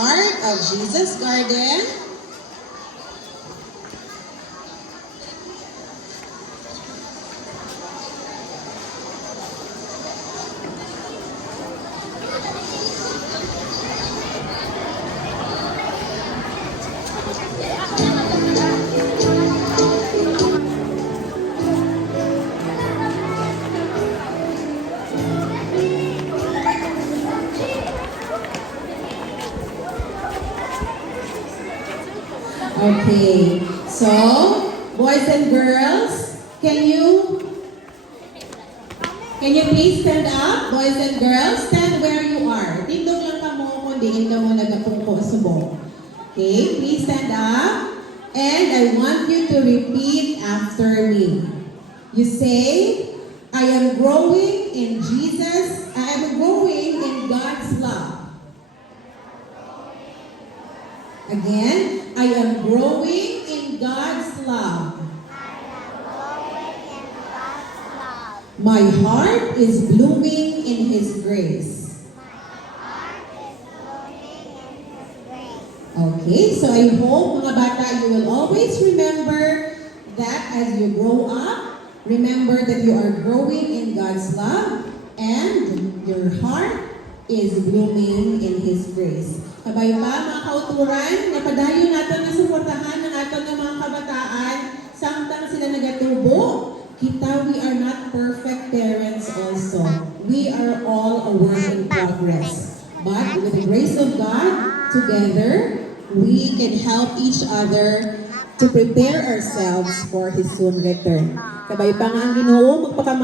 part of Jesus Garden. Okay, so boys and girls, can you please stand up? Boys and girls, stand where you are. Tindog lang ka mo kung diin ka mo nagapungko subo. Okay, please stand up. And I want you to repeat after me. You say, I am growing in Jesus. I am growing in God's love. Again, I am growing in God's love. My heart is blooming in His grace. Okay, so I hope mga bata, you will always remember that as you grow up, remember that you are growing in God's love and your heart is blooming in His grace. Kabay pa mga kauturan, napadayon natin na suportahan ng aton ng mga kabataan samtang sila nagatubo. Kita, we are not perfect parents also. We are all a work in progress. But with the grace of God, together, we can help each other to prepare ourselves for His soon return. Kabay pa nga ang Ginoo, magpakama